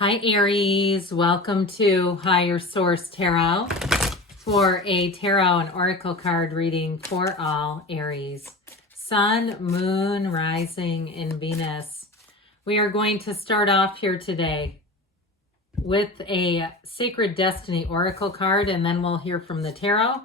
Hi Aries, welcome to Higher Source Tarot for a tarot and oracle card reading for all Aries. Sun, Moon, Rising, and Venus. We are going to start off here today with a Sacred Destiny oracle card, and then we'll hear from the tarot.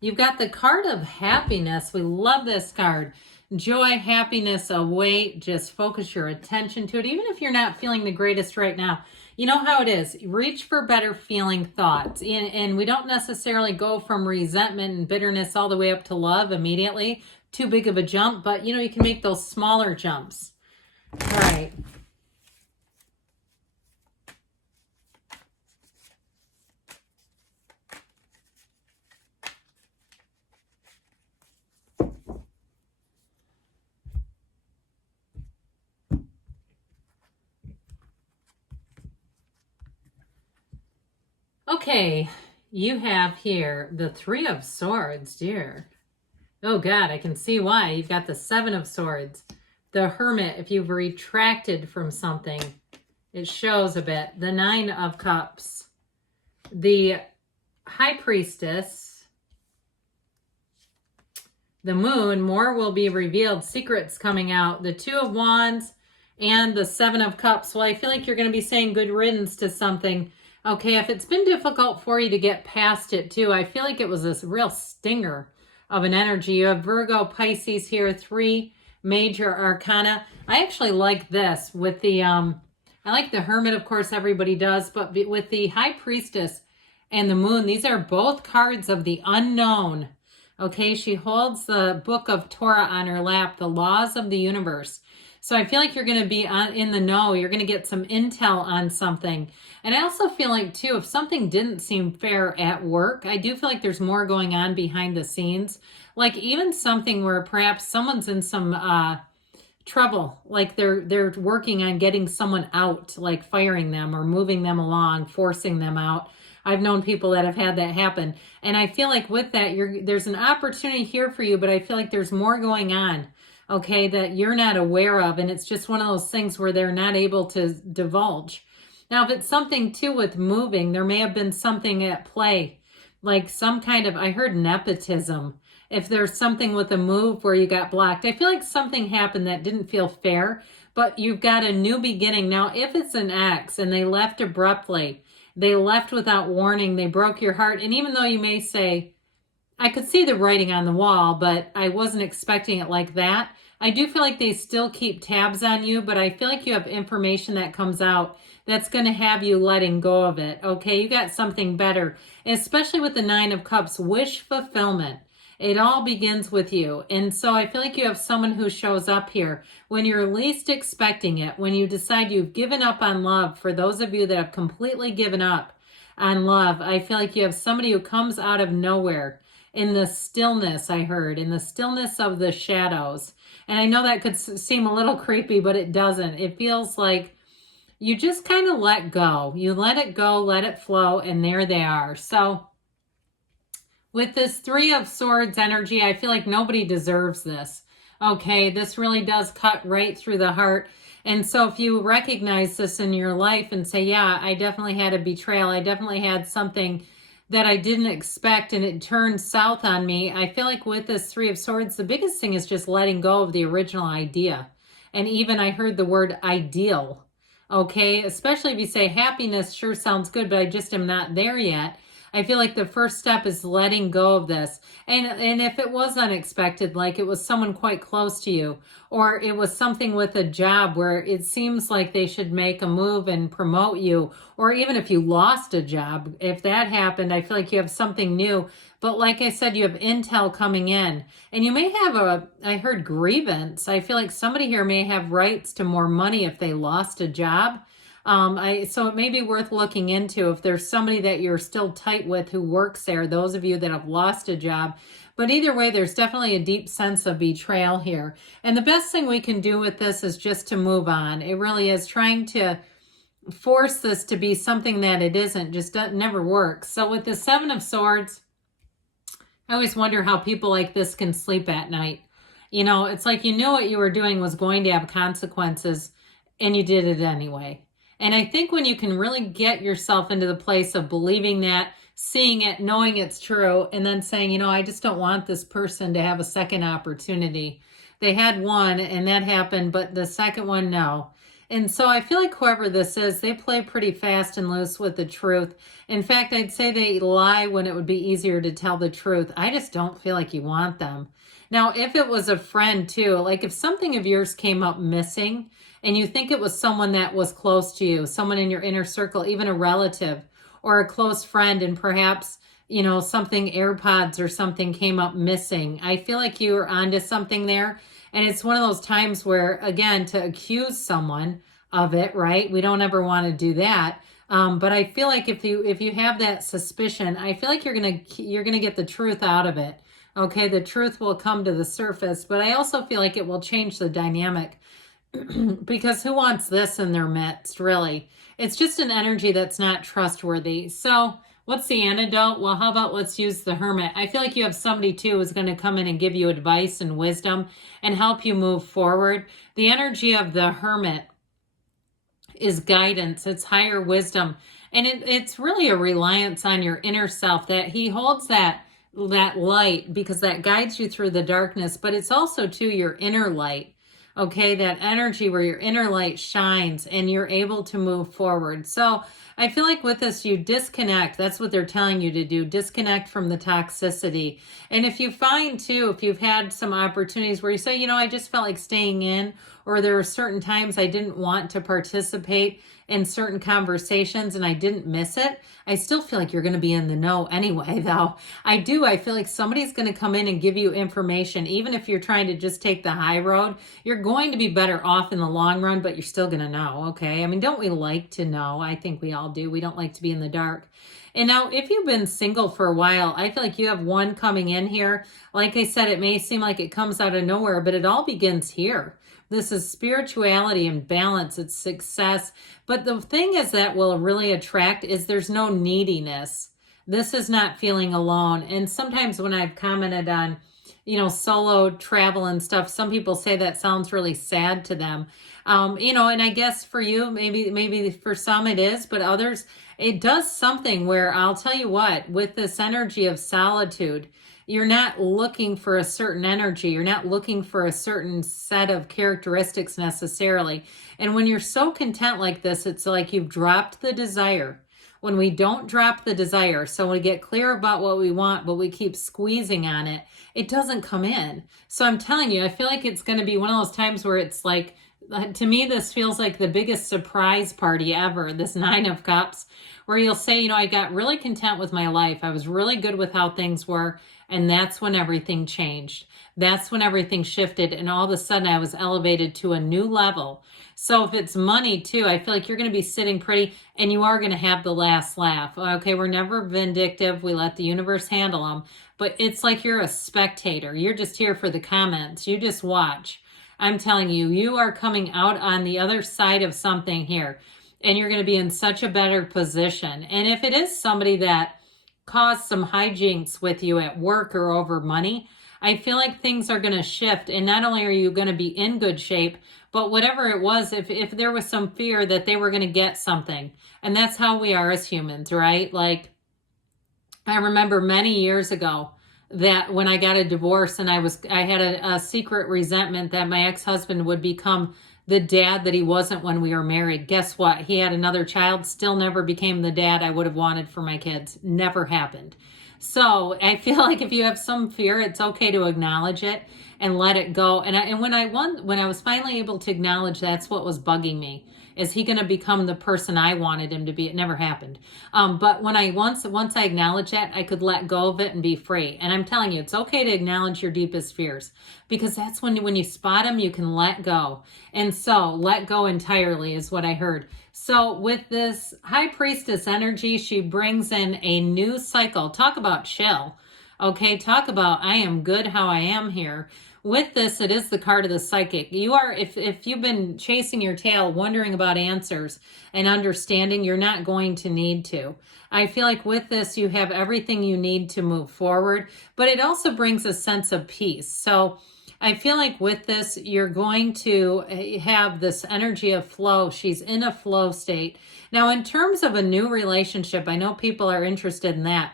You've got the card of happiness. We love this card. Joy, happiness await. Just focus your attention to it. Even if you're not feeling the greatest right now, you know how it is. Reach for better feeling thoughts. And we don't necessarily go from resentment and bitterness all the way up to love immediately. Too big of a jump, but you know, you can make those smaller jumps. All right. Okay, you have here the Three of Swords, dear. Oh God, I can see why. You've got the Seven of Swords. The Hermit, if you've retracted from something, it shows a bit. The Nine of Cups. The High Priestess. The Moon, more will be revealed. Secrets coming out. The Two of Wands and the Seven of Cups. Well, I feel like you're going to be saying good riddance to something. Okay, if it's been difficult for you to get past it too, I feel like it was this real stinger of an energy. You have Virgo, Pisces here, three major arcana. I actually like this with the, I like the Hermit, of course, everybody does, but with the High Priestess and the Moon, these are both cards of the unknown. Okay, she holds the book of Torah on her lap, the laws of the universe. So I feel like you're going to be in the know. You're going to get some intel on something. And I also feel like, too, if something didn't seem fair at work, I do feel like there's more going on behind the scenes. Like even something where perhaps someone's in some trouble, like they're working on getting someone out, like firing them or moving them along, forcing them out. I've known people that have had that happen. And I feel like with that, there's an opportunity here for you, but I feel like there's more going on, okay, that you're not aware of. And it's just one of those things where they're not able to divulge. Now, if it's something too with moving, there may have been something at play, like some kind of, I heard nepotism. If there's something with a move where you got blocked, I feel like something happened that didn't feel fair, but you've got a new beginning. Now, if it's an ex and they left abruptly, they left without warning, they broke your heart. And even though you may say, I could see the writing on the wall, but I wasn't expecting it like that. I do feel like they still keep tabs on you, but I feel like you have information that comes out that's going to have you letting go of it. Okay, you got something better, especially with the Nine of Cups, wish fulfillment. It all begins with you. And so I feel like you have someone who shows up here when you're least expecting it, when you decide you've given up on love. For those of you that have completely given up on love, I feel like you have somebody who comes out of nowhere in the stillness, I heard, in the stillness of the shadows. And I know that could seem a little creepy, but it doesn't. It feels like you just kind of let go. You let it go, let it flow, and there they are. So with this Three of Swords energy, I feel like nobody deserves this. Okay, this really does cut right through the heart. And so if you recognize this in your life and say, yeah, I definitely had a betrayal. I definitely had something that I didn't expect and it turned south on me. I feel like with this Three of Swords, the biggest thing is just letting go of the original idea. And even I heard the word ideal. Okay, especially if you say happiness sure sounds good, but I just am not there yet. I feel like the first step is letting go of this. And if it was unexpected, like it was someone quite close to you, or it was something with a job where it seems like they should make a move and promote you, or even if you lost a job, if that happened, I feel like you have something new. But like I said, you have intel coming in, and you may have I heard grievance. I feel like somebody here may have rights to more money if they lost a job. So it may be worth looking into if there's somebody that you're still tight with who works there, those of you that have lost a job. But either way, there's definitely a deep sense of betrayal here. And the best thing we can do with this is just to move on. It really is. Trying to force this to be something that it isn't just never works. So with the Seven of Swords, I always wonder how people like this can sleep at night. You know, it's like you knew what you were doing was going to have consequences and you did it anyway. And I think when you can really get yourself into the place of believing that, seeing it, knowing it's true, and then saying, you know, I just don't want this person to have a second opportunity. They had one and that happened, but the second one, no. And so I feel like whoever this is, they play pretty fast and loose with the truth. In fact, I'd say they lie when it would be easier to tell the truth. I just don't feel like you want them. Now, if it was a friend too, like if something of yours came up missing and you think it was someone that was close to you, someone in your inner circle, even a relative or a close friend, and perhaps, you know, something AirPods or something came up missing, I feel like you are onto something there. And it's one of those times where, again, to accuse someone of it, right? We don't ever want to do that. But I feel like if you have that suspicion, I feel like you're gonna get the truth out of it. Okay, the truth will come to the surface, but I also feel like it will change the dynamic because who wants this in their midst, really? It's just an energy that's not trustworthy. So what's the antidote? Well, how about let's use the Hermit. I feel like you have somebody too who's going to come in and give you advice and wisdom and help you move forward. The energy of the Hermit is guidance. It's higher wisdom. And it's really a reliance on your inner self, that he holds that light because that guides you through the darkness, but it's also to your inner light. Okay, that energy where your inner light shines and you're able to move forward. So I feel like with this, you disconnect. That's what they're telling you to do. Disconnect from the toxicity. And if you find too, if you've had some opportunities where you say, you know, I just felt like staying in, or there are certain times I didn't want to participate in certain conversations and I didn't miss it, I still feel like you're going to be in the know anyway, though. I feel like somebody's going to come in and give you information. Even if you're trying to just take the high road, you're going to be better off in the long run, but you're still going to know, okay? I mean, don't we like to know? I think we all do. We don't like to be in the dark. And now, if you've been single for a while, I feel like you have one coming in here. Like I said, it may seem like it comes out of nowhere, but it all begins here. This is spirituality and balance. It's success. But the thing is that will really attract is there's no neediness. This is not feeling alone. And sometimes when I've commented on, you know, solo travel and stuff, some people say that sounds really sad to them. You know, and I guess for you, maybe for some it is, but others, it does something where I'll tell you what, with this energy of solitude, you're not looking for a certain energy. You're not looking for a certain set of characteristics necessarily. And when you're so content like this, it's like you've dropped the desire. When we don't drop the desire, so we get clear about what we want, but we keep squeezing on it, it doesn't come in. So I'm telling you, I feel like it's going to be one of those times where it's like, to me, this feels like the biggest surprise party ever, this Nine of Cups, where you'll say, you know, I got really content with my life. I was really good with how things were. And that's when everything changed. That's when everything shifted. And all of a sudden I was elevated to a new level. So if it's money too, I feel like you're going to be sitting pretty and you are going to have the last laugh. Okay, we're never vindictive. We let the universe handle them. But it's like you're a spectator. You're just here for the comments. You just watch. I'm telling you, you are coming out on the other side of something here. And you're going to be in such a better position. And if it is somebody that caused some hijinks with you at work or over money, I feel like things are going to shift. And not only are you going to be in good shape, but whatever it was, if there was some fear that they were going to get something. And that's how we are as humans, right? Like, I remember many years ago that when I got a divorce and I had a secret resentment that my ex-husband would become the dad that he wasn't when we were married. Guess what? He had another child, still never became the dad I would have wanted for my kids. Never happened. So I feel like if you have some fear, it's okay to acknowledge it and let it go. And when I was finally able to acknowledge that's what was bugging me. Is he going to become the person I wanted him to be? It never happened. But when once I acknowledged that, I could let go of it and be free. And I'm telling you, it's okay to acknowledge your deepest fears because that's when you spot them, you can let go. And so let go entirely is what I heard. So with this High Priestess energy, she brings in a new cycle. Talk about chill. Okay, talk about I am good how I am here. With this, it is the card of the psychic. You are, if you've been chasing your tail, wondering about answers and understanding, you're not going to need to. I feel like with this, you have everything you need to move forward, but it also brings a sense of peace. So I feel like with this, you're going to have this energy of flow. She's in a flow state. Now, in terms of a new relationship, I know people are interested in that.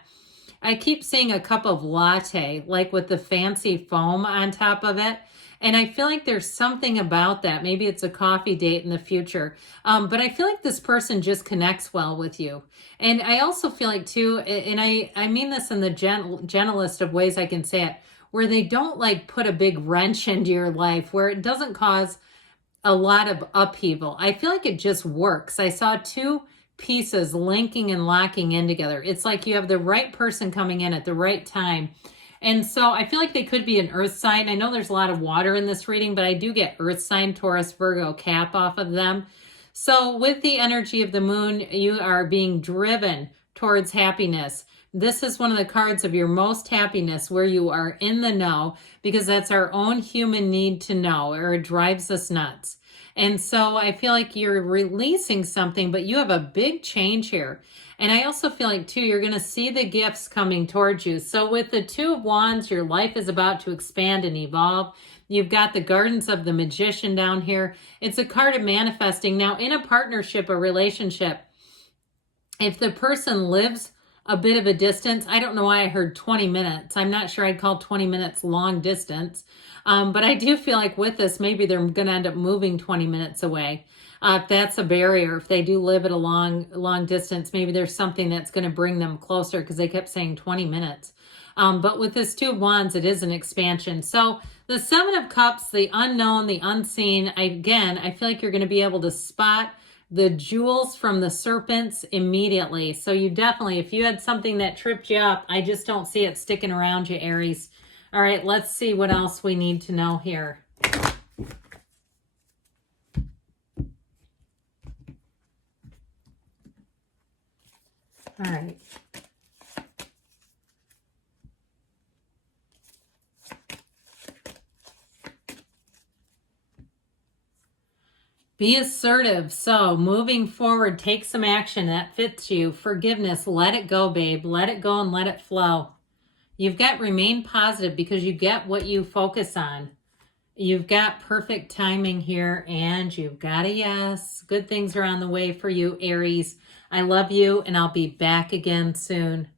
I keep seeing a cup of latte, like with the fancy foam on top of it. And I feel like there's something about that. Maybe it's a coffee date in the future. But I feel like this person just connects well with you. And I also feel like too, and I mean this in the gentlest of ways I can say it, where they don't like put a big wrench into your life, where it doesn't cause a lot of upheaval. I feel like it just works. I saw two pieces linking and locking in together. It's like you have the right person coming in at the right time. And so I feel like they could be an earth sign. I know there's a lot of water in this reading, but I do get earth sign, Taurus, Virgo, Cap off of them. So with the energy of the moon, you are being driven towards happiness. This is one of the cards of your most happiness, where you are in the know, because that's our own human need to know, or it drives us nuts. And so I feel like you're releasing something, but you have a big change here. And I also feel like too, you're going to see the gifts coming towards you. So with the Two of Wands, your life is about to expand and evolve. You've got the Gardens of the Magician down here. It's a card of manifesting. Now, in a partnership, a relationship, if the person lives a bit of a distance, I don't know why I heard 20 minutes. I'm not sure I'd call 20 minutes long distance. But I do feel like with this, maybe they're going to end up moving 20 minutes away. If that's a barrier, if they do live at a long distance, maybe there's something that's going to bring them closer, because they kept saying 20 minutes. But with this Two of Wands, it is an expansion. So the Seven of Cups, the unknown, the unseen, again, I feel like you're going to be able to spot the jewels from the serpents immediately. So you definitely, if you had something that tripped you up, I just don't see it sticking around you, Aries. All right, let's see what else we need to know here. All right. Be assertive. So moving forward, take some action that fits you. Forgiveness, let it go, babe. Let it go and let it flow. You've got remain positive, because you get what you focus on. You've got perfect timing here, and you've got a yes. Good things are on the way for you, Aries. I love you, and I'll be back again soon.